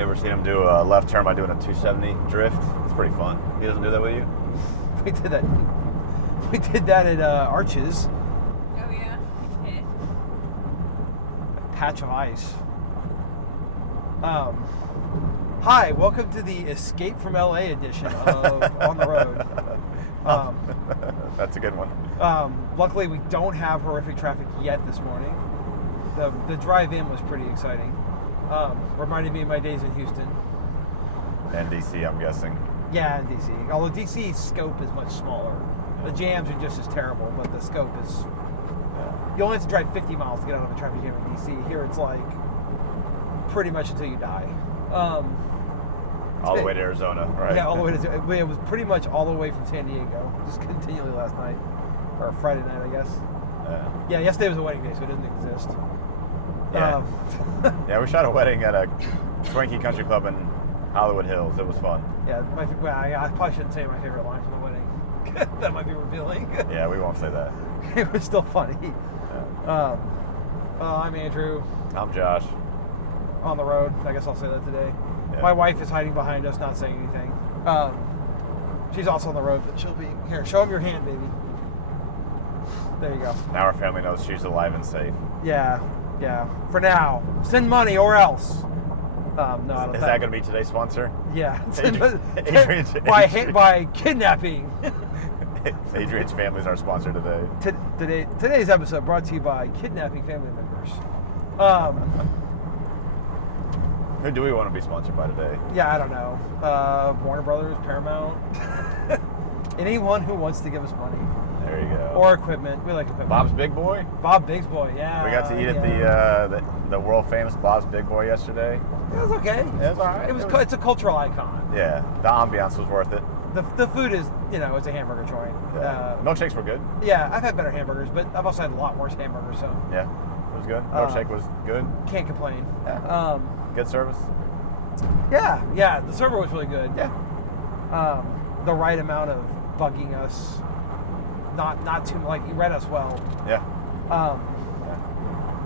You ever seen him do a left turn by doing a 270 drift? It's pretty fun. He doesn't do that with you? We did that. We did that at Arches. Oh yeah. Yeah. A patch of ice. Hi, welcome to the Escape from LA edition of On the Road. That's a good one. Luckily, we don't have horrific traffic yet this morning. The drive in was pretty exciting. Reminded me of my days in Houston. And DC, I'm guessing. Yeah, in DC. Although DC's scope is much smaller. The jams are just as terrible, but the scope is... You only have to drive 50 miles to get out of a traffic jam in DC. Here it's like pretty much until you die. All the way to Arizona, right? Yeah, all the way to... It was pretty much all the way from San Diego, just continually last night. Or Friday night, I guess. Yeah, yesterday was a wedding day, so it doesn't exist. Yeah. Yeah, we shot a wedding at a swanky country club in Hollywood Hills. It was fun. Yeah, I probably shouldn't say my favorite line from the wedding. That might be revealing. Yeah, we won't say that. It was still funny. Yeah. I'm Andrew. I'm Josh. On the road. I guess I'll say that today. Yeah. My wife is hiding behind us, not saying anything. She's also on the road, but she'll be here. Show them your hand, baby. There you go. Now our family knows she's alive and safe. Yeah. For now, send money or else. No, I don't. Is that going to be today's sponsor? Yeah. Adrian's by kidnapping. Adrian's family is our sponsor today. Today's episode brought to you by kidnapping family members. Who do we want to be sponsored by today? Yeah, I don't know. Warner Brothers, Paramount. Anyone who wants to give us money. There you go. Or equipment. We like equipment. Bob's Big Boy? Bob Big's Boy, yeah. We got to eat at the world famous Bob's Big Boy yesterday. It was okay. It was all right. It's a cultural icon. Yeah, the ambiance was worth it. The food is, it's a hamburger joint. Yeah. Milkshakes were good. Yeah, I've had better hamburgers, but I've also had a lot worse hamburgers, so. Yeah, it was good. Milkshake was good. Can't complain. Yeah. Good service. Yeah, the server was really good. Yeah. The right amount of bugging us. Not too, like, he read us well. Yeah.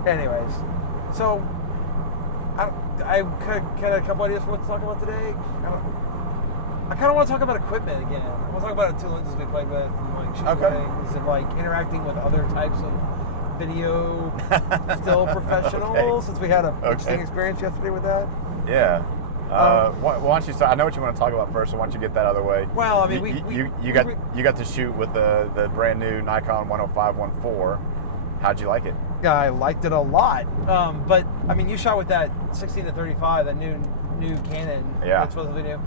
Anyways, so I kind of a couple ideas for what to talk about today. I kind of want to talk about equipment again. I want to talk about the two lenses we played with, and like shooting things, and like interacting with other types of video still professionals. Since we had a interesting experience yesterday with that. Yeah. Why don't you start? I know what you want to talk about first, so why don't you get that out of the way? Well, I mean, you got to shoot with the brand new Nikon 105-1.4. How'd you like it? Yeah, I liked it a lot. But I mean, you shot with that 16-35, that new Canon. Yeah. That's supposed to be new.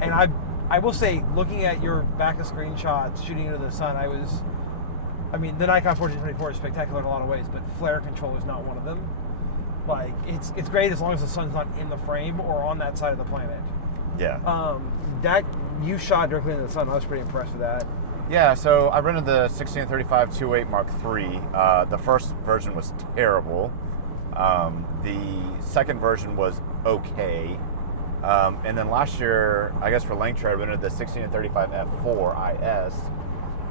And I will say, looking at your back of screen shots, shooting into the sun, the Nikon 14-24 is spectacular in a lot of ways, but flare control is not one of them. Like, it's great as long as the sun's not in the frame or on that side of the planet. Yeah. That you shot directly into the sun. I was pretty impressed with that. Yeah, so I rented the 16-35 2.8 Mark III. The first version was terrible. The second version was okay. And then last year, I guess for length trade, I rented the 16-35 f4 IS,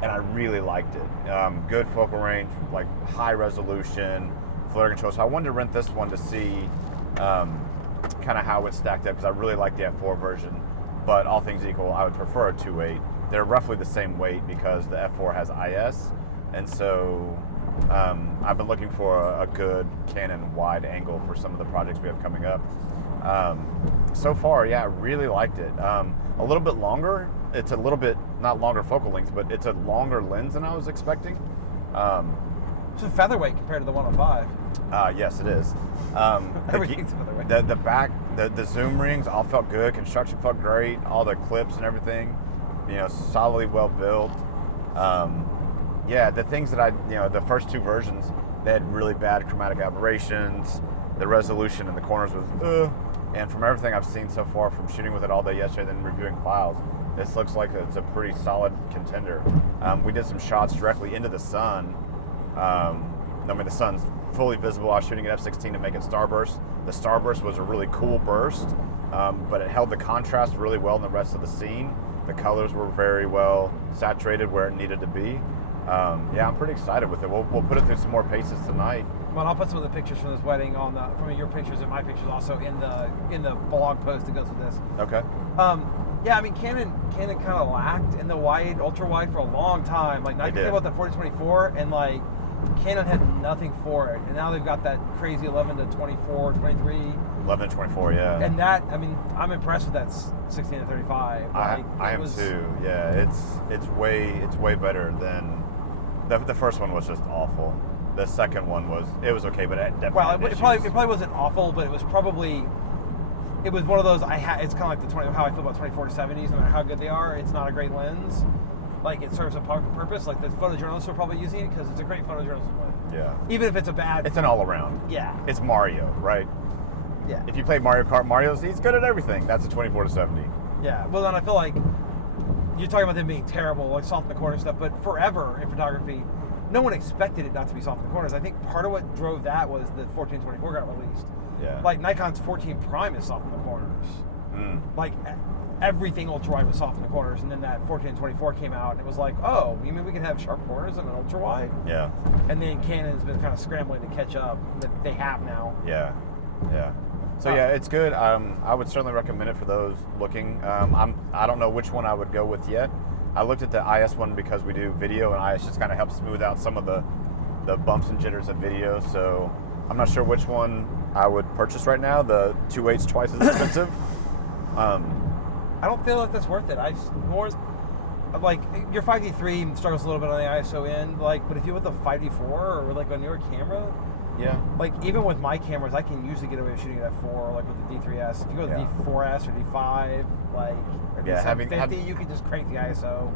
and I really liked it. Good focal range, like high resolution, flare control. So I wanted to rent this one to see kind of how it stacked up, because I really like the f4 version. But all things equal, I would prefer a 2.8. They're roughly the same weight because the f4 has IS, and so I've been looking for a good Canon wide angle for some of the projects we have coming up. So far, yeah, I really liked it. A little bit longer. It's a little bit, not longer focal length, but it's a longer lens than I was expecting. It's a featherweight compared to the 105. Yes, it is. Everything's a featherweight. The back, the zoom rings all felt good. Construction felt great. All the clips and everything, solidly well built. Yeah, the things that the first two versions, they had really bad chromatic aberrations. The resolution in the corners was, and from everything I've seen so far from shooting with it all day yesterday and then reviewing files, this looks like it's a pretty solid contender. We did some shots directly into the sun. The sun's fully visible. I was shooting at f16 to make it starburst. The starburst was a really cool burst, but it held the contrast really well in the rest of the scene. The colors were very well saturated where it needed to be. Yeah, I'm pretty excited with it. We'll put it through some more paces tonight Well, I'll put some of the pictures from this wedding from your pictures and my pictures also in the blog post that goes with this. Okay. Yeah, I mean, Canon kind of lacked in the ultra wide for a long time. Like, Nikon came out with the 40-24, and like Canon had nothing for it, and now they've got that crazy 11-24, 23. 11-24, yeah. And that, I mean, I'm impressed with that 16-35. I am too. Yeah, it's way better than the first one was just awful. The second one was okay, but it definitely. Well, it probably wasn't awful, but it was probably. It was one of those it's kind of like how I feel about 24-70s, no matter how good they are. It's not a great lens. Like, it serves a purpose. Like, the photojournalists are probably using it because it's a great photojournalist lens. Yeah. Even if it's a bad. It's an all around. Yeah. It's Mario, right? Yeah. If you play Mario Kart, he's good at everything. That's a 24-70. Yeah. Well, then I feel like you're talking about them being terrible, like soft in the corner stuff. But forever in photography, no one expected it not to be soft in the corners. I think part of what drove that was the 14-24 got released. Yeah. Like, Nikon's 14 prime is soft in the corners. Like, everything ultra wide was soft in the corners, and then that 14-24 came out, and it was like, oh, you mean we can have sharp corners in an ultra wide? Yeah. And then Canon's been kind of scrambling to catch up. That they have now. Yeah. Yeah. So yeah, it's good. I would certainly recommend it for those looking. I don't know which one I would go with yet. I looked at the IS one because we do video, and IS just kind of helps smooth out some of the bumps and jitters of video. So I'm not sure which one I would purchase right now. The 2.8's twice as expensive. I don't feel like that's worth it. Like, your 5D3 struggles a little bit on the ISO end, like, but if you with the 5D4 or like a newer camera, yeah, like even with my cameras, I can usually get away with shooting at f4, like with the D3S. If you go to the D4S or D5, like, or D750, you can just crank the ISO.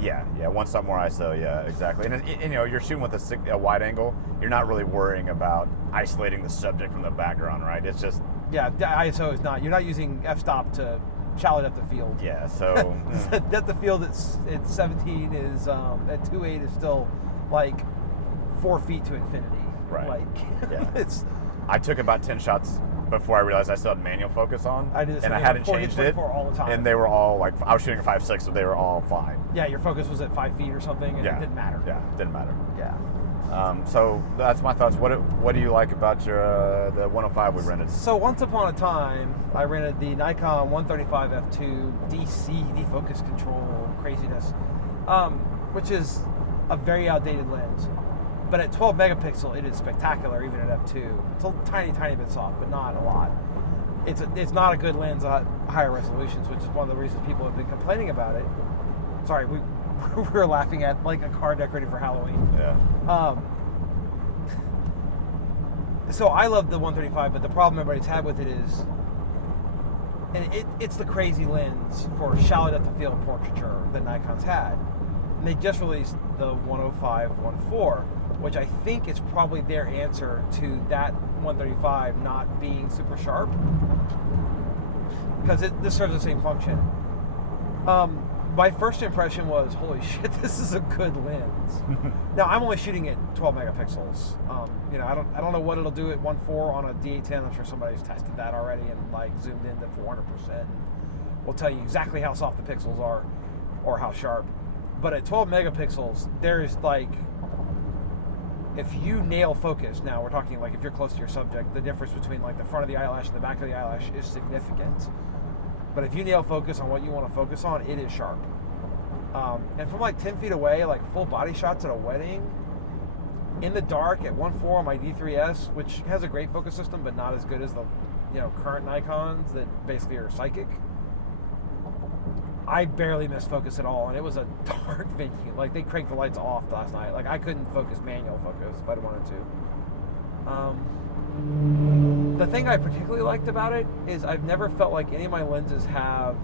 Yeah, one stop more ISO, yeah, exactly. And you know, you're shooting with a wide angle, you're not really worrying about isolating the subject from the background, right? It's just... Yeah, the ISO is not, you're not using f-stop to shallow depth of field. Yeah, so... Depth of field at 17 is, at 2.8 is still like 4 feet to infinity. Right. Like, yeah. I took about 10 shots before I realized I still had manual focus on. I did this and I hadn't changed it. All the time. And they were all like, I was shooting a 5.6, so they were all fine. Yeah, your focus was at 5 feet or something, and it didn't matter. Yeah, didn't matter. Yeah. So that's my thoughts. What do you like about your the 105 we rented? So once upon a time, I rented the Nikon 135 f2 DC defocus control craziness, which is a very outdated lens. But at 12 megapixel, it is spectacular, even at f2. It's a tiny bit soft, but not a lot. It's not a good lens at higher resolutions, which is one of the reasons people have been complaining about it. Sorry, we were laughing at like a car decorated for Halloween. Yeah. So I love the 135, but the problem everybody's had with it is, and it's the crazy lens for shallow depth of field portraiture that Nikon's had. And they just released the 105 1.4, which I think is probably their answer to that 135 not being super sharp, because this serves the same function. My first impression was, holy shit, this is a good lens. Now, I'm only shooting at 12 megapixels. You know, I don't know what it'll do at 1.4 on a D810. I'm sure somebody's tested that already and like zoomed in to 400%. Will tell you exactly how soft the pixels are or how sharp. But at 12 megapixels, there's like, if you nail focus, now we're talking like if you're close to your subject, the difference between like the front of the eyelash and the back of the eyelash is significant. But if you nail focus on what you want to focus on, it is sharp. And from like 10 feet away, like full body shots at a wedding, in the dark at 1.4 on my D3S, which has a great focus system, but not as good as the current Nikons that basically are psychic. I barely missed focus at all, and it was a dark venue. Like, they cranked the lights off last night. Like, I couldn't focus manual focus if I'd wanted to. The thing I particularly liked about it is I've never felt like any of my lenses have...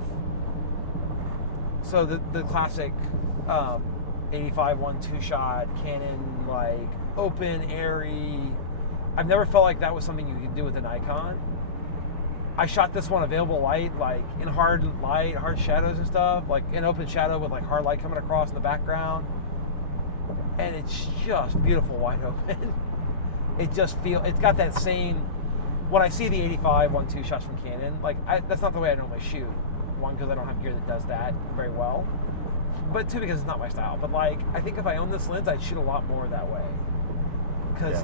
So the classic 85 1.2 shot Canon, like, open, airy... I've never felt like that was something you could do with a Nikon. I shot this one available light, like in hard light, hard shadows and stuff, like in open shadow with like hard light coming across in the background. And it's just beautiful wide open. It's got that same, when I see the 85 1.2 shots from Canon, like that's not the way I normally shoot. One, because I don't have gear that does that very well. But two, because it's not my style. But like, I think if I owned this lens, I'd shoot a lot more that way. Because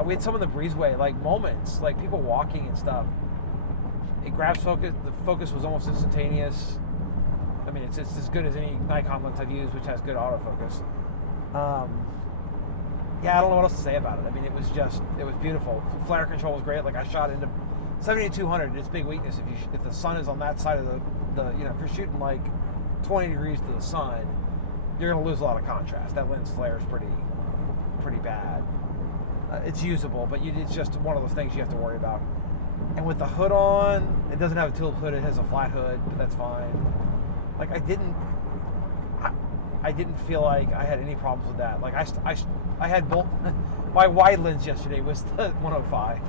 We had some of the breezeway, like moments, like people walking and stuff. It grabs focus. The focus was almost instantaneous. I mean, it's as good as any Nikon lens I've used, which has good autofocus. Yeah, I don't know what else to say about it. I mean, it was beautiful. Flare control was great. Like I shot into 70-200. Its big weakness if the sun is on that side of the if you're shooting like 20 degrees to the sun, you're going to lose a lot of contrast. That lens flare is pretty bad. It's usable, but it's just one of those things you have to worry about. And with the hood on, it doesn't have a tilt hood. It has a flat hood, but that's fine. Like I didn't feel like I had any problems with that. Like I had both. My wide lens yesterday was the 105,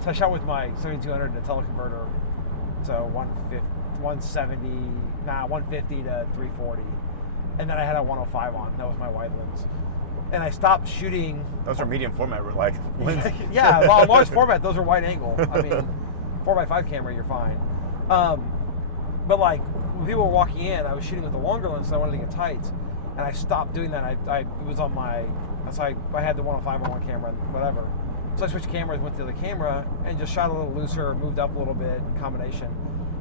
so I shot with my 7200 and a teleconverter, so 150 to 340, and then I had a 105 on. That was my wide lens, and I stopped shooting. Those are medium format, like lenses. Yeah, well, large format, those are wide angle. I mean, 4x5 camera, you're fine. But like when people were walking in, I was shooting with the longer lens, so I wanted to get tights, and I stopped doing that. It was on my. So I had the 105 on one camera, whatever. So I switched cameras, went to the other camera, and just shot a little looser, moved up a little bit in combination,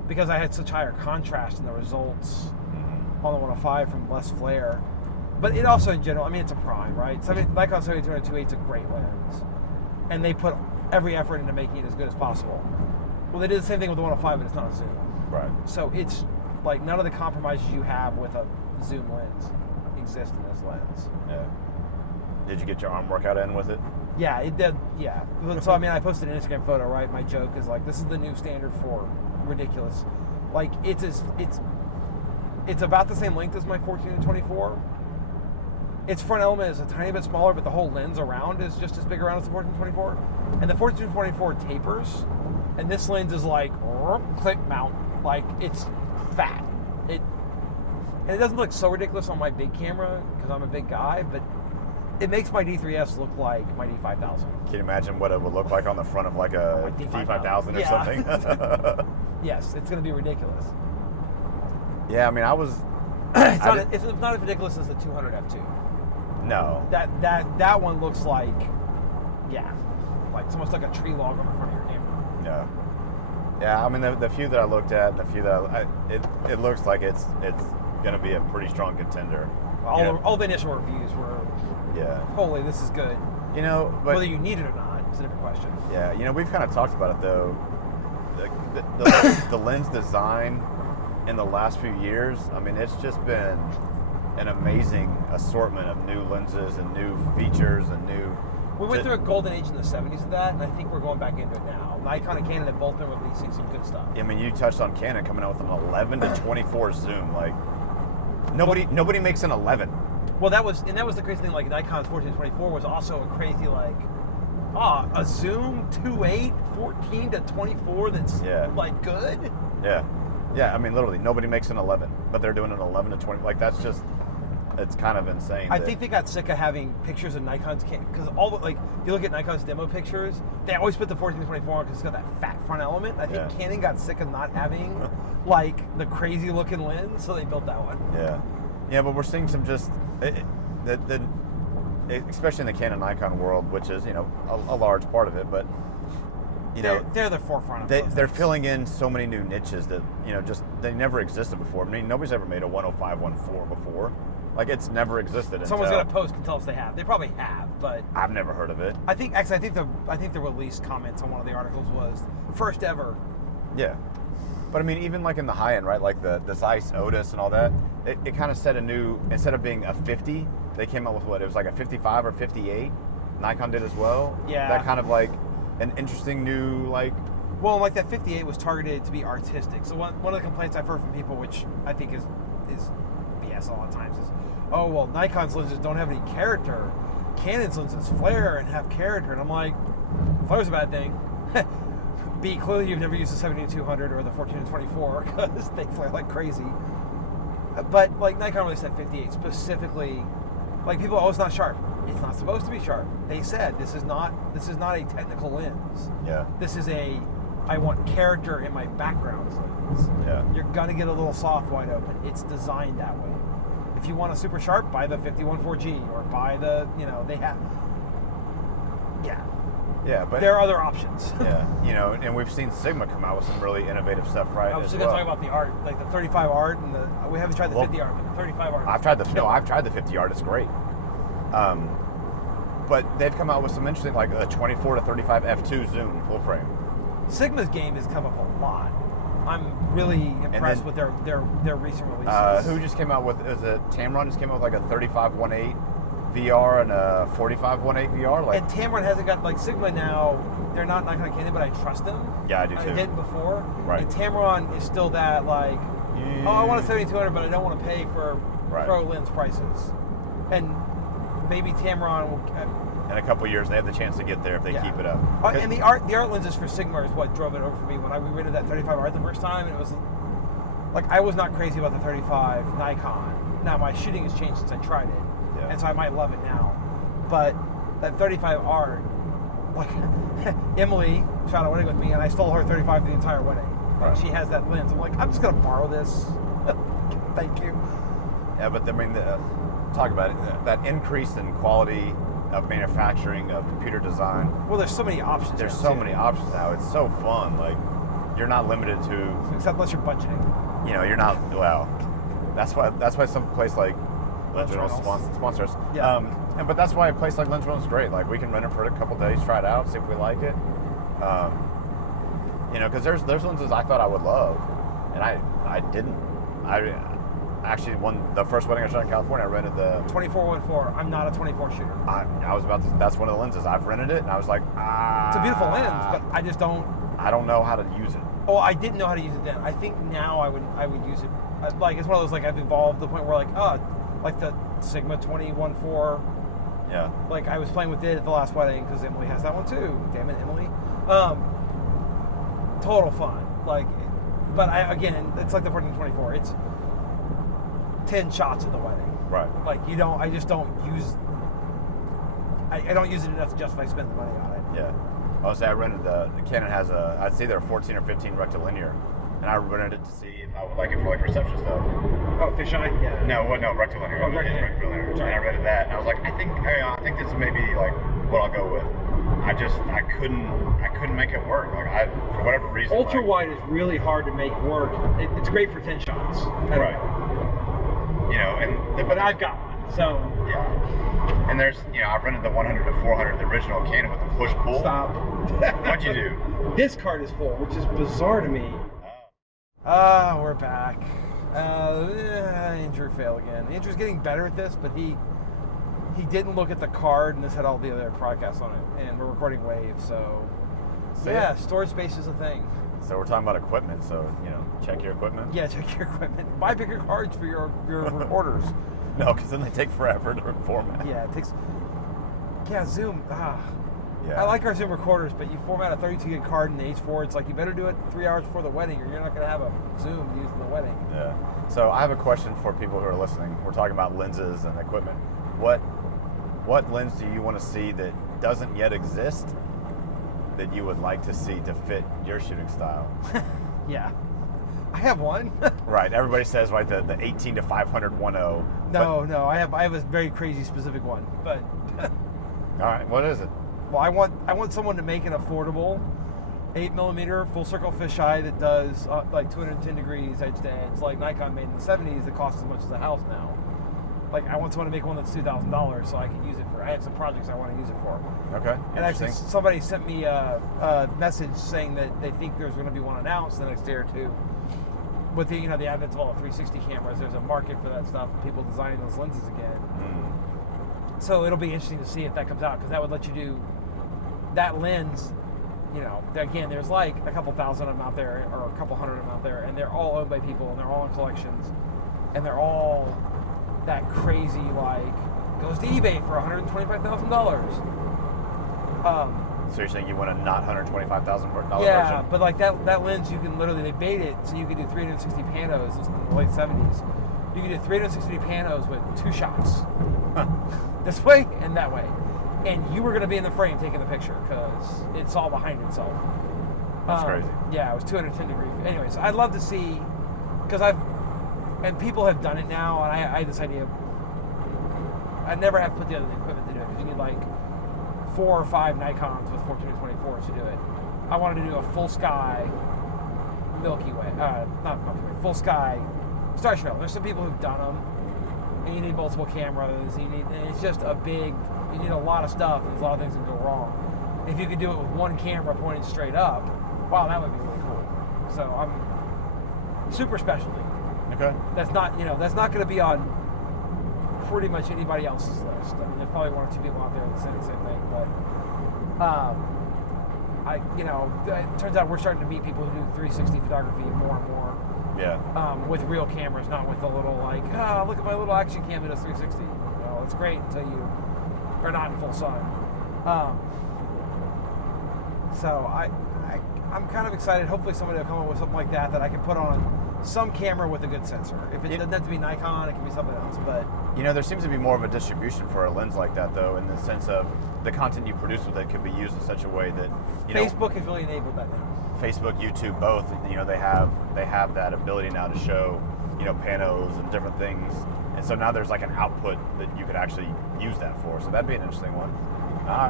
because I had such higher contrast in the results on the 105 from less flare. But it also, in general, I mean, it's a prime, right? Nikon 7200 is a great lens, and they put every effort into making it as good as possible. Well, they did the same thing with the 105, but it's not a zoom. Right. So it's like none of the compromises you have with a zoom lens exist in this lens. Yeah. Did you get your arm workout in with it? Yeah, it did. Yeah. So I mean, I posted an Instagram photo, right? My joke is like, this is the new standard for ridiculous. Like it's about the same length as my 14-24. Its front element is a tiny bit smaller, but the whole lens around is just as big around as the 14-24. And the 14-24 tapers, and this lens is like clip mount, like it's fat. And it doesn't look so ridiculous on my big camera because I'm a big guy, but it makes my D3S look like my D5000. Can you imagine what it would look like on the front of like a D5000 or something? Yes, it's going to be ridiculous. Yeah, I mean, It's not as ridiculous as the 200 f2. No. That one looks like, like it's almost like a tree log on the front of your camera. Yeah. Yeah, I mean, the few that I looked at, it looks like it's going to be a pretty strong contender. All the initial reviews were, holy, this is good. You know, but whether you need it or not, it's a different question. Yeah, you know, we've kind of talked about it though. The lens design in the last few years, I mean, it's just been an amazing assortment of new lenses and new features and new. We went through a golden age in the 70s of that, and I think we're going back into it now. Nikon and Canon have both been releasing some good stuff. I mean, you touched on Canon coming out with an 11-24 zoom, like. Nobody makes an 11. Well, that was the crazy thing. Like Nikon's 14-24 was also a crazy a zoom 2.8 14-24 that's like good. Yeah. I mean, literally nobody makes an 11, but they're doing an 11-20. Like that's just, it's kind of insane. I think they got sick of having pictures of Nikon's because if you look at Nikon's demo pictures, they always put the 14-24 on because it's got that fat front element. I think Canon got sick of not having like the crazy looking lens, so they built that one. Yeah, but we're seeing some just especially in the Canon Nikon world, which is a large part of it, but they're the forefront of they're filling in so many new niches that just they never existed before. I mean, nobody's ever made a 105-1.4 before. Like it's never existed. Someone's gonna post and tell us they have. They probably have, but I've never heard of it. I think the release comments on one of the articles was first ever. Yeah, but I mean, even like in the high end, right? Like the Zeiss Otis and all that, it kind of set a new. Instead of being a 50, they came up with what it was like a 55 or 58. Nikon did as well. Yeah, that kind of like an interesting new like. Well, like that 58 was targeted to be artistic. So one of the complaints I've heard from people, which I think is BS a lot of times, is, oh well, Nikon's lenses don't have any character. Canon's lenses flare and have character, and I'm like, flare's a bad thing. B, clearly you've never used the 7200 or the 14-24 because they flare like crazy. But like Nikon released that 58 specifically, like people, oh, it's not sharp. It's not supposed to be sharp. They said this is not a technical lens. Yeah. This is I want character in my background lens. Yeah. You're gonna get a little soft wide open. It's designed that way. If you want a super sharp, buy the 51.4G or buy the they have. Yeah. Yeah, but there are other options. yeah, you know, and we've seen Sigma come out with some really innovative stuff, right? I was as just going to well. talk about the art, like the 35 art, and we haven't tried the 50 art, but the 35 art. I've tried the 50 art. It's great. But they've come out with some interesting, like a 24 to 35 f2 zoom full frame. Sigma's game has come up a lot. I'm really impressed with their recent releases. Who just came out with? Is it Tamron? Just came out with like a 35-1.8 VR and a 45-1.8 VR. Like, and Tamron hasn't got, like, Sigma now. They're not Nikon and Canon, but I trust them. Yeah, I do too. I didn't before. Right. And Tamron is still that, like, oh, I want a 7200, but I don't want to pay for pro lens prices. And maybe Tamron will. In a couple years, they have the chance to get there if they keep it up. And the art lenses for Sigma is what drove it over for me when we rented that 35 art the first time. And it was like, I was not crazy about the 35 Nikon. Now my shooting has changed since I tried it, and so I might love it now. But that 35 art, like Emily shot a wedding with me, and I stole her 35 the entire wedding. Like, she has that lens. I'm like, I'm just gonna borrow this. Thank you. Yeah, but I mean, talk about it. That increase in quality of manufacturing, of computer design. Well, there's so many options. There's so many options now. It's so fun. Like, you're not limited to. Except unless you're budgeting. You know, you're not. Well, that's why some place like Lens Rental sponsors. Yeah. But that's why a place like Lens Rental is great. Like, we can rent it for a couple days, try it out, see if we like it. You know, because there's lenses I thought I would love, and I didn't. Actually, the first wedding I shot in California, I rented the 24-1.4. I'm not a 24 shooter. I was about to. That's one of the lenses I've rented it, and I was like, It's a beautiful lens, but I just don't. I don't know how to use it. Oh, I didn't know how to use it then. I think now I would use it. Like, it's one of those, like, I've evolved to the point where, like, like the Sigma 20-1.4. Yeah. Like, I was playing with it at the last wedding because Emily has that one too. Damn it, Emily. Total fun. Like, but again, it's like the 14-24. It's 10 shots at the wedding. Right. Like, I just don't use. I don't use it enough to justify spending the money on it. Yeah. I was say I rented the Canon has I'd say they're 14 or 15 rectilinear, and I rented it to see if I would like it for like reception stuff. Oh, fisheye? Yeah. No, rectilinear. Oh, rectilinear. And I rented that, and I was like, I think this is maybe like what I'll go with. I couldn't make it work. Like, for whatever reason. Ultra wide is really hard to make work. It's great for 10 shots. Right. You know, but I've got one, so yeah. And there's, I've rented the 100 to 400, the original Canon with the push pull. Stop. What'd you do? This card is full, which is bizarre to me. We're back. Andrew failed again. Andrew's getting better at this, but he didn't look at the card, and this had all the other podcasts on it, and we're recording Wave, so yeah, storage space is a thing. So we're talking about equipment, so, check your equipment. Yeah, check your equipment. Buy bigger cards for your recorders. No, because then they take forever to format. Yeah, it takes. Yeah, Zoom. Yeah. I like our Zoom recorders, but you format a 32 gig card in the H4. It's like, you better do it 3 hours before the wedding, or you're not going to have a Zoom to use in the wedding. Yeah. So I have a question for people who are listening. We're talking about lenses and equipment. What lens do you want to see that doesn't yet exist that you would like to see to fit your shooting style? Yeah. I have one. Right. Everybody says, right, the 18 to 500 1.0. No. I have a very crazy specific one. But all right. What is it? Well, I want someone to make an affordable 8mm full circle fisheye that does like 210 degrees edge to edge, like Nikon made in the 70s, that costs as much as a house now. Like, I want someone to make one that's $2,000 so I can use it for. I have some projects I want to use it for. Okay. And actually, somebody sent me a message saying that they think there's going to be one announced the next day or two. With the advent of all the 360 cameras, there's a market for that stuff, and people designing those lenses again. So it'll be interesting to see if that comes out, because that would let you do that lens. Again, there's like a couple thousand of them out there, or a couple hundred of them out there, and they're all owned by people, and they're all in collections, and they're all that crazy, like, goes to eBay for $125,000. So you're saying you want a not $125,000 version? Yeah, but like that lens, you can literally, they made it so you can do 360 panos. This was in the late 70s. You can do 360 panos with 2 shots. This way and that way. And you were going to be in the frame taking the picture because it's all behind itself. That's crazy. Yeah, it was 210 degrees. Anyways, I'd love to see, because and people have done it now, and I had this idea. I never have put together the equipment to do it, because you need like 4 or 5 Nikons with 14-24s to do it. I wanted to do a full sky Milky Way, not Milky Way, full sky Star Trail. There's some people who've done them, and you need multiple cameras. And it's just you need a lot of stuff, and there's a lot of things that can go wrong. If you could do it with one camera pointing straight up, wow, that would be really cool. So I'm super specialty. Okay. That's not going to be on pretty much anybody else's list. I mean, there's probably 1 or 2 people out there that say the same thing, but it turns out we're starting to meet people who do 360 photography more and more. Yeah. With real cameras, not with the little look at my little action cam, it does 360. Well, it's great until you are not in full sun. So I'm kind of excited. Hopefully somebody will come up with something like that I can put on some camera with a good sensor. If it doesn't have to be Nikon, it can be something else. But there seems to be more of a distribution for a lens like that, though, in the sense of the content you produce with it could be used in such a way that Facebook has really enabled that now. Facebook, YouTube, both. They have that ability now to show panos and different things, and so now there's like an output that you could actually use that for. So that'd be an interesting one. All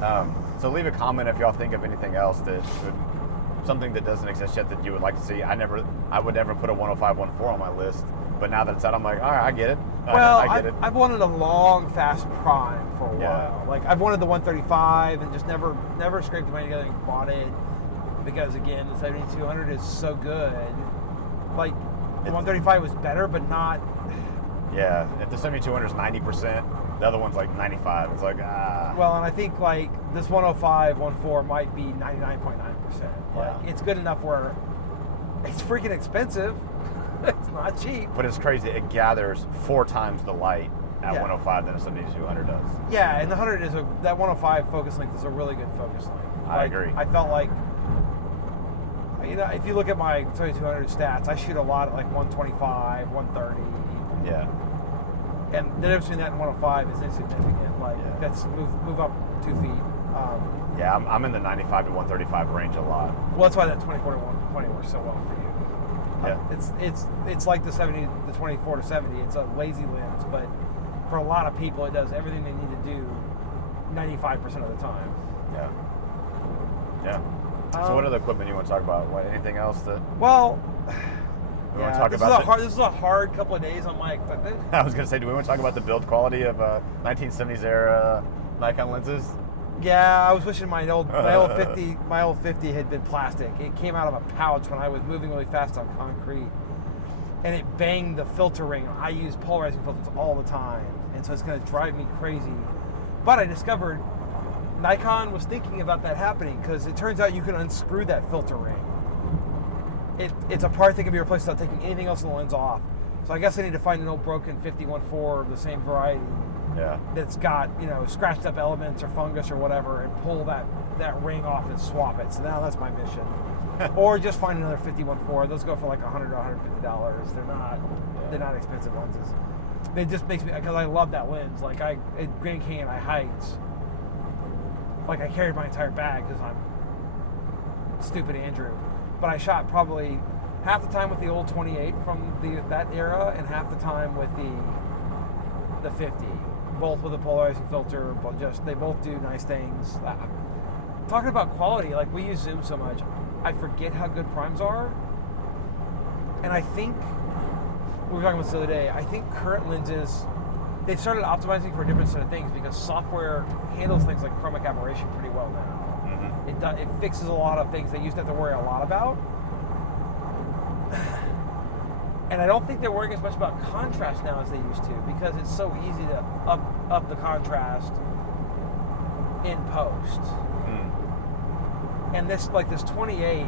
right. So leave a comment if y'all think of anything else something that doesn't exist yet that you would like to see. I would never put a 105-14 on my list, but now that it's out, I'm like, all right, I get it. I get it. I've wanted a long, fast prime for a while. Like I've wanted the 135 and just never scraped the money together and bought it because again, the 7200 is so good. Like the 135 was better, but not. Yeah, if the 7200 is 90%, the other one's like 95. It's like Well, and I think like this 105-14 might be 99.9%. Like it's good enough where it's freaking expensive. It's not cheap. But it's crazy. It gathers 4 times the light at 105 than a 7200 does. Yeah, and the 100 that 105 focus length is a really good focus length. I agree. I felt like, if you look at my 7200 stats, I shoot a lot at like 125, 130. Yeah. And the difference between that and 105 is insignificant. Like that's move up 2 feet. Yeah, I'm in the 95 to 135 range a lot. Well, that's why that 24 to 120 works so well for you. Yeah. It's like the 70, the 24 to 70. It's a lazy lens, but for a lot of people, it does everything they need to do 95% of the time. Yeah. Yeah. So what other equipment you want to talk about? Anything else that? Well. We want to talk about this is a hard couple of days on my equipment. I was going to say, do we want to talk about the build quality of 1970s era Nikon lenses? Yeah, I was wishing my old 50 had been plastic. It came out of a pouch when I was moving really fast on concrete, and it banged the filter ring. I use polarizing filters all the time, and so it's going to drive me crazy. But I discovered Nikon was thinking about that happening because it turns out you can unscrew that filter ring. It's a part that can be replaced without taking anything else in the lens off. So I guess I need to find an old broken 51.4 of the same variety that's got, scratched up elements or fungus or whatever and pull that ring off and swap it. So now that's my mission. Or just find another 51.4. Those go for like $100 or $150. They're not expensive lenses. It just makes me, because I love that lens. Like at Grand Canyon, I hiked. Like I carried my entire bag because I'm stupid Andrew. But I shot probably half the time with the old 28 from that era and half the time with the 50. Both with a polarizing filter, but they both do nice things. Talking about quality, like we use zoom so much, I forget how good primes are. And I think, we were talking about this the other day, I think current lenses, they've started optimizing for a different set of things because software handles things like chromic aberration pretty well now. It fixes a lot of things they used to have to worry a lot about. And I don't think they're worrying as much about contrast now as they used to because it's so easy to up the contrast in post. And this 28,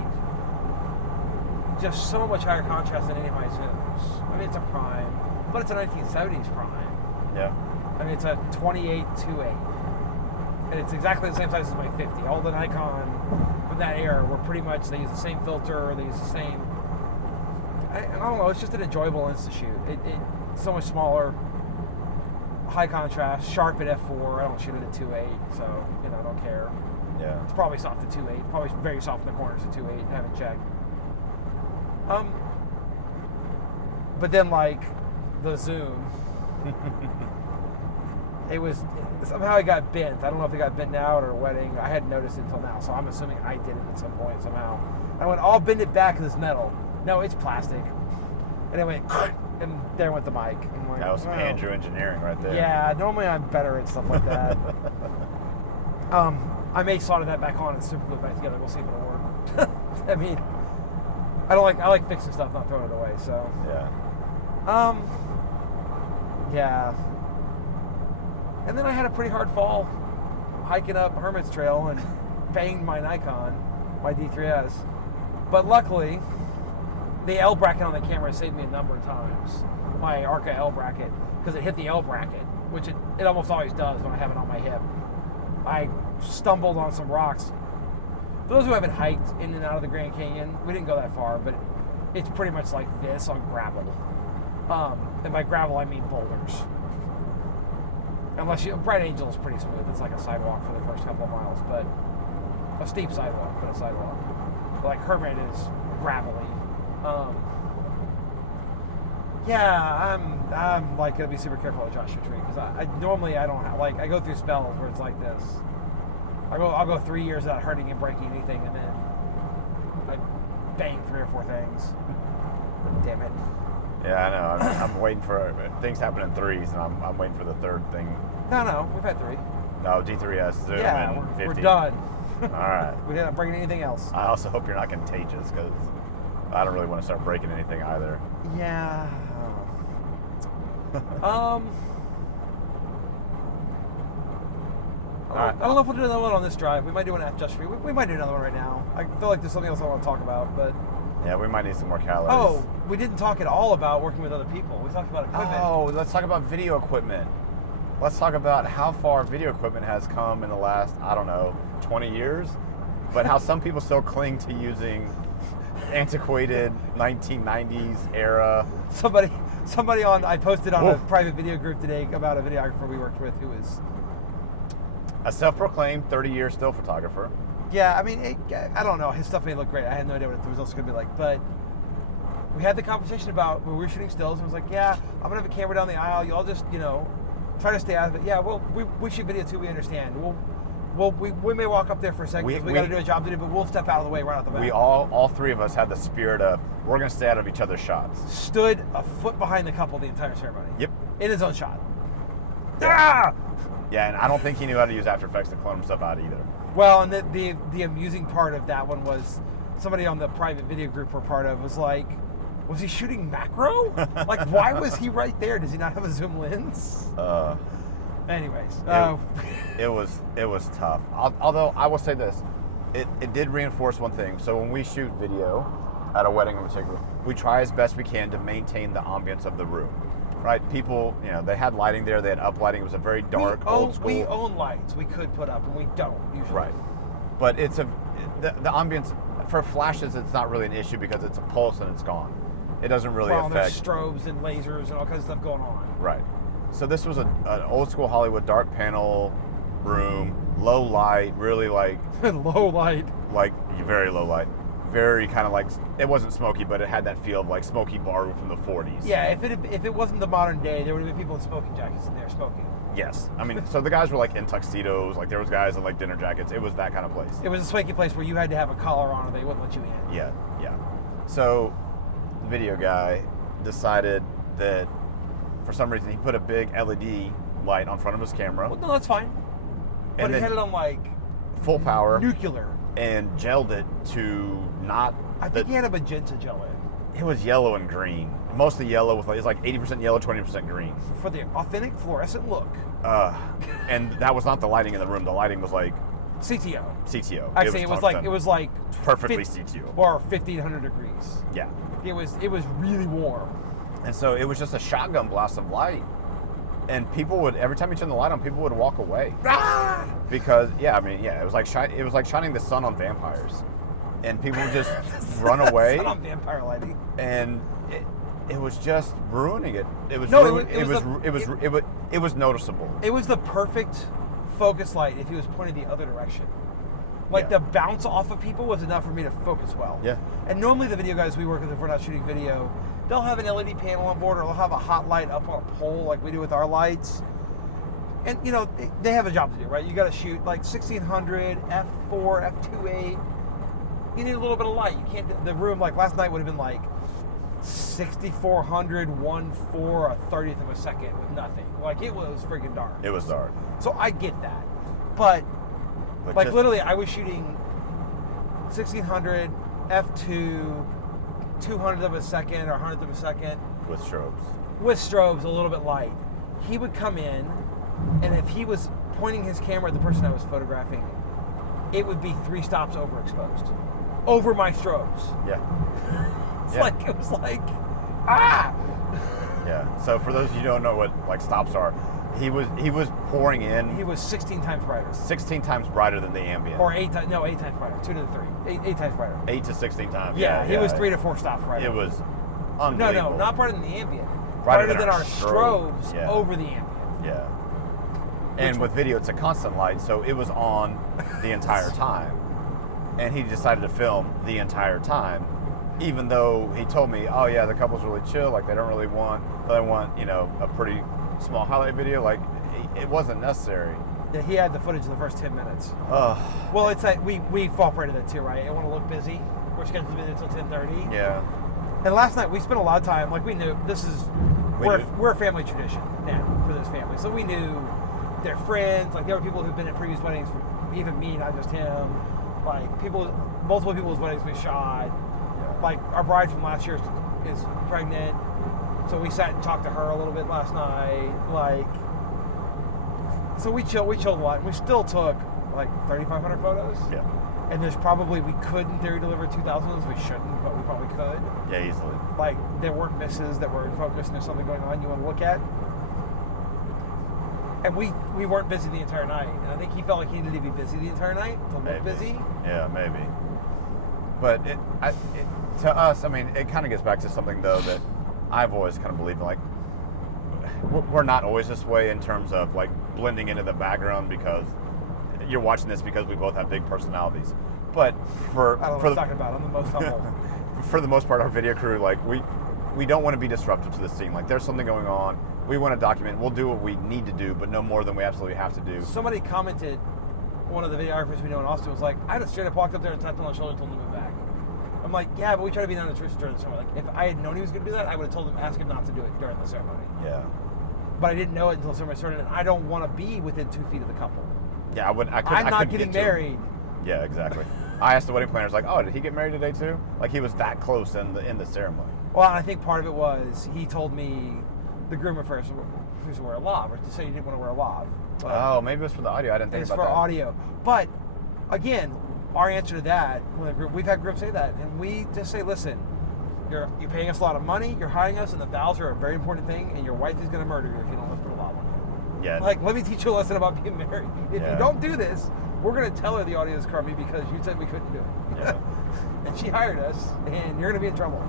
just so much higher contrast than any of my zooms. I mean, it's a prime, but it's a 1970s prime. Yeah. I mean, it's a 28-2.8. And it's exactly the same size as my 50. All the Nikon from that era were pretty much, they use the same filter, they use the same, I don't know, it's just an enjoyable lens to shoot. It's so much smaller, high contrast, sharp at f4. I don't shoot it at 2.8, so, I don't care. Yeah. It's probably soft at 2.8, probably very soft in the corners at 2.8, haven't checked. But then, like, the zoom. somehow it got bent. I don't know if it got bent out or wetting. I hadn't noticed it until now, so I'm assuming I did it at some point somehow. I went, I'll bend it back because it's metal. No, it's plastic. And it went, and there went the mic. I'm like, That was some Andrew engineering right there. Yeah, normally I'm better at stuff like that. I may solder that back on and super glue it back together. We'll see if it'll work. I mean, I like fixing stuff, not throwing it away. So Yeah. yeah. And then I had a pretty hard fall hiking up Hermit's Trail and banged my Nikon, my D3S. But luckily, the L bracket on the camera saved me a number of times. My Arca L bracket, because it hit the L bracket, which it almost always does when I have it on my hip. I stumbled on some rocks. For those who haven't hiked in and out of the Grand Canyon, we didn't go that far, but it's pretty much like this on gravel. And by gravel, I mean boulders. Bright Angel is pretty smooth. It's like a sidewalk for the first couple of miles, but a steep sidewalk, but a sidewalk. But like Hermit is gravelly. Yeah, I'm like gonna be super careful with Joshua Tree because I normally I don't have, like I go through spells where it's like this. I'll go 3 years without hurting and breaking anything, and then I bang 3 or 4 things. Damn it. Yeah, I know. I'm waiting for things happen in threes, and I'm waiting for the third thing. No, we've had 3. No, D3S, Zoom, Yeah, and 50. we're done. All right. We didn't bring anything else. I also hope you're not contagious, because I don't really want to start breaking anything either. Yeah. I don't know if we'll do another one on this drive. We might do one at Just Free. We might do another one right now. I feel like there's something else I want to talk about, but... Yeah, we might need some more calories. Oh, we didn't talk at all about working with other people. We talked about equipment. Oh, let's talk about video equipment. Let's talk about how far video equipment has come in the last, 20 years, but how some people still cling to using antiquated 1990s era. I posted on a private video group today about a videographer we worked with who is a self-proclaimed 30-year still photographer. Yeah, I mean, I don't know. His stuff may look great. I had no idea what the results were going to be like. But we had the conversation about when we were shooting stills. And it was like, yeah, I'm going to have a camera down the aisle. You all just, try to stay out of it. Yeah, well, we shoot video too. We understand. We may walk up there for a second because we got to do a job to do, but we'll step out of the way right out the back. We all 3 of us had the spirit of, we're going to stay out of each other's shots. Stood a foot behind the couple the entire ceremony. Yep. In his own shot. Yeah. Yeah, and I don't think he knew how to use After Effects to clone himself out either. Well, and the amusing part of that one was somebody on the private video group we're part of was like, was he shooting macro? Like, why was he right there? Does he not have a zoom lens? Anyways. It was tough. Although, I will say this. It did reinforce one thing. So when we shoot video, at a wedding in particular, we try as best we can to maintain the ambience of the room. Right, people, they had lighting there. They had uplighting. It was a very dark, old school. We own lights. We could put up, and we don't usually. Right, but the ambience for flashes. It's not really an issue because it's a pulse and it's gone. It doesn't really affect. There's strobes and lasers and all kinds of stuff going on. Right. So this was an old school Hollywood dark panel room, low light, really like low light, like very low light. Very kind of like, it wasn't smoky, but it had that feel of like smoky bar room from the 40s. Yeah, if it wasn't the modern day, there would have been people in smoking jackets in there smoking. Yes. I mean, so the guys were like in tuxedos, like there was guys in like dinner jackets. It was that kind of place. It was a swanky place where you had to have a collar on or they wouldn't let you in. Yeah. So the video guy decided that for some reason he put a big LED light on front of his camera. Well, no, that's fine. But he had it on like full power. Nuclear. And gelled it to not... I think he had a magenta gel in. It was yellow and green. Mostly yellow with it's like 80% yellow, 20% green. For the authentic fluorescent look. And that was not the lighting in the room. The lighting was like... CTO. Actually, it was like perfectly CTO. Or 1500 degrees. Yeah. It was really warm. And so it was just a shotgun blast of light. And people would, every time you turned the light on, people would walk away. Ah! Because, it was like shining the sun on vampires. And people would just run away. Sun on vampire lighting. And it was just ruining it. It was it was noticeable. It was the perfect focus light if he was pointed the other direction. Like the bounce off of people was enough for me to focus well. Yeah. And normally the video guys we work with, if we're not shooting video, they'll have an LED panel on board or they'll have a hot light up on a pole like we do with our lights. And you know they have a job to do, right? You got to shoot like 1600 f4, f2.8. You need a little bit of light. You can't. The room like last night would have been like 6400 1.4 a 30th of a second with nothing. Like it was freaking dark. It was dark. So I get that, but like literally, I was shooting 1600 f2, 200th of a second or 100th of a second with strobes. With strobes, a little bit light. He would come in, and if he was pointing his camera at the person I was photographing, it would be 3 stops overexposed, over my strobes. Yeah. It was like, ah. Yeah. So for those of you who don't know what like stops are, he was pouring in. He was 16 times brighter. 16 times brighter than the ambient. Or 8 times brighter. 2 to the 3. 8 times brighter. 8 to 16 times. Yeah, he was 3 to 4 stops brighter. It was unbelievable. No, not brighter than the ambient. Brighter than our strobes over the ambient. Yeah. And with video, it's a constant light, so it was on the entire time. And he decided to film the entire time, even though he told me, oh yeah, the couple's really chill, like they want, you know, a pretty small highlight video. Like, it wasn't necessary. Yeah, he had the footage of the first 10 minutes. Oh. Well, it's like, we fall prey to that too, right? I want to look busy. We're scheduled to be there until 10:30. Yeah. And last night, we spent a lot of time, like we knew, we're a family tradition now for this family. So we knew their friends, like there were people who've been at previous weddings, even me, not just him. Like multiple people's weddings we shot. Yeah. Like our bride from last year is pregnant. So we sat and talked to her a little bit last night. Like, so we chilled a lot. We still took like 3,500 photos. Yeah. And there's probably, we could in theory deliver 2,000 of those. We shouldn't, but we probably could. Yeah, easily. Like, there weren't misses that were in focus and there's something going on you want to look at. And we weren't busy the entire night. And I think he felt like he needed to be busy the entire night to look busy. Yeah, maybe. But to us, I mean, it kind of gets back to something, though, that I've always kind of believed in. Like, we're not always this way in terms of, like, blending into the background because you're watching this because we both have big personalities. But I don't know what you're talking about. I'm the most humble. For the most part, our video crew, like, we don't want to be disruptive to the scene. Like, there's something going on. We want to document. We'll do what we need to do, but no more than we absolutely have to do. Somebody commented, one of the videographers we know in Austin was like, I just straight up walked up there and tapped him on the shoulder and told him to move back. I'm like, yeah, but we try to be non-intrusive during the ceremony. Like, if I had known he was going to do that, I would have told him, ask him not to do it during the ceremony. Yeah. But I didn't know it until the ceremony started, and I don't want to be within 2 feet of the couple. Yeah, I'm not getting married. Yeah, exactly. I asked the wedding planners, like, oh, did he get married today too? Like, he was that close in the ceremony. Well, I think part of it was he told me the groom refers to wear a lav, or to say he didn't want to wear a lav. Oh, maybe it was for the audio. I didn't think about that. It's for audio. But again, our answer to that, we've had groups say that, and we just say, listen, you're paying us a lot of money, you're hiring us, and the vows are a very important thing, and your wife is going to murder you if you don't let's put a lav on it. Yeah. Like, let me teach you a lesson about being married. If you don't do this, we're going to tell her the audio is crummy because you said we couldn't do it. Yeah. And she hired us, and you're going to be in trouble.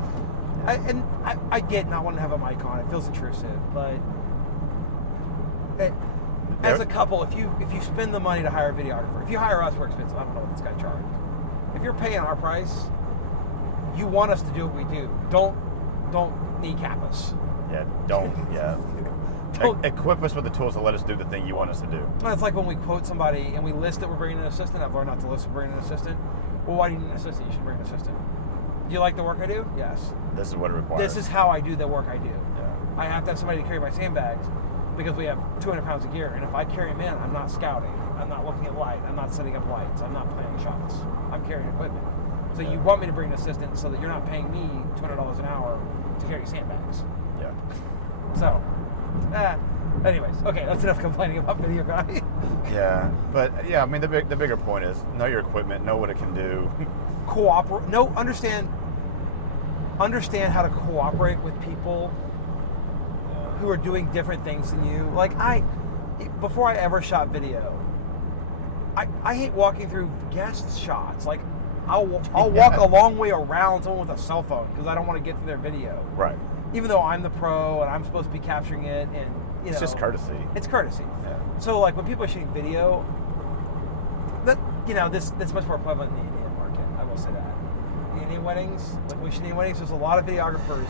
I get not wanting to have a mic on. It feels intrusive, but as a couple, if you spend the money to hire a videographer, if you hire us, we're expensive. I don't know what this guy charged. If you're paying our price, you want us to do what we do. Don't kneecap us. Yeah, don't. Equip us with the tools to let us do the thing you want us to do. It's like when we quote somebody and we list that we're bringing an assistant. I've learned not to list we're bringing an assistant. Well, why do you need an assistant? You should bring an assistant. Do you like the work I do? Yes. This is what it requires. This is how I do the work I do. Yeah. I have to have somebody to carry my sandbags because we have 200 pounds of gear. And if I carry them in, I'm not scouting. I'm not looking at light. I'm not setting up lights. I'm not planning shots. I'm carrying equipment. So you want me to bring an assistant so that you're not paying me $200 an hour to carry sandbags. Yeah. So, anyways, okay, that's enough complaining about video guy. Yeah, but yeah, I mean the bigger point is know your equipment, know what it can do. Cooperate. No, understand how to cooperate with people who are doing different things than you. Like before I ever shot video, I hate walking through guest shots. Like I'll walk a long way around someone with a cell phone because I don't want to get to their video. Right. Even though I'm the pro and I'm supposed to be capturing it, and it's just courtesy. It's courtesy. Yeah. So like when people are shooting video, that's much more prevalent in the Indian market. I will say that. Indian weddings, like we shoot Indian weddings, there's a lot of videographers.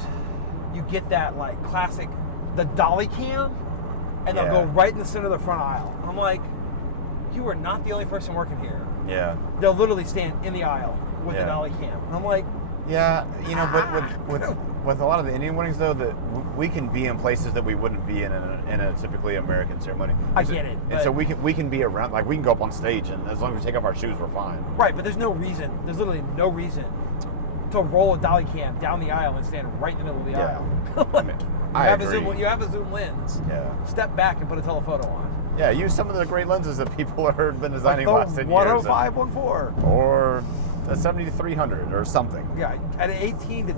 You get that like classic, the dolly cam. and they'll go right in the center of the front aisle. I'm like, you are not the only person working here. Yeah. They'll literally stand in the aisle with a dolly cam. And I'm like, yeah, you know, but with a lot of the Indian weddings though, that we can be in places that we wouldn't be in a typically American ceremony. I get it. And so we can be around, like we can go up on stage, and as long as we take off our shoes, we're fine. Right, but there's no reason. There's literally no reason to roll a dolly cam down the aisle and stand right in the middle of the aisle. Like, I agree. You have a zoom lens. Yeah. Step back and put a telephoto on. Yeah, use some of the great lenses that people have been designing last 10 years. 105, 1.4. Or a 70-300 or something. Yeah, at an 18 to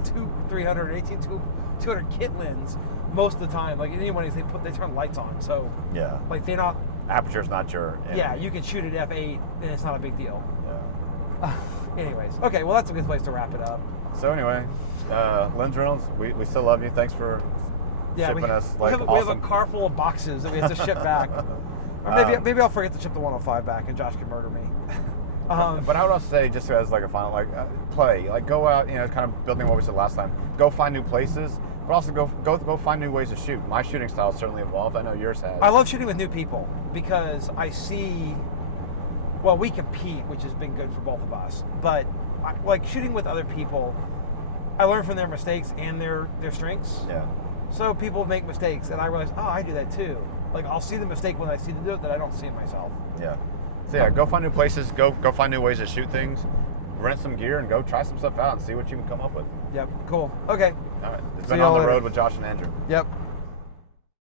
300, 18 to 200 kit lens, most of the time, like anyways, they turn lights on, so yeah, like they're not. Aperture's not your. Yeah, you can shoot at f8 and it's not a big deal. Yeah. Anyways, okay, well that's a good place to wrap it up. So anyway, Lens Reynolds, we still love you. Thanks for shipping us like we awesome. have a car full of boxes that we have to ship back. Or maybe I'll forget to ship the 105 back and Josh can murder me. But I would also say, just as like a final, play, go out, kind of building what we said last time. Go find new places, but also go find new ways to shoot. My shooting style has certainly evolved. I know yours has. I love shooting with new people because I see. Well, we compete, which has been good for both of us. But like shooting with other people, I learn from their mistakes and their strengths. Yeah. So people make mistakes, and I realize, oh, I do that too. Like I'll see the mistake when I see them do it that I don't see in myself. Yeah. So yeah, go find new places, go find new ways to shoot things, rent some gear, and go try some stuff out and see what you can come up with. Yep, cool. Okay. All right. It's been On the Road with Josh and Andrew. Yep.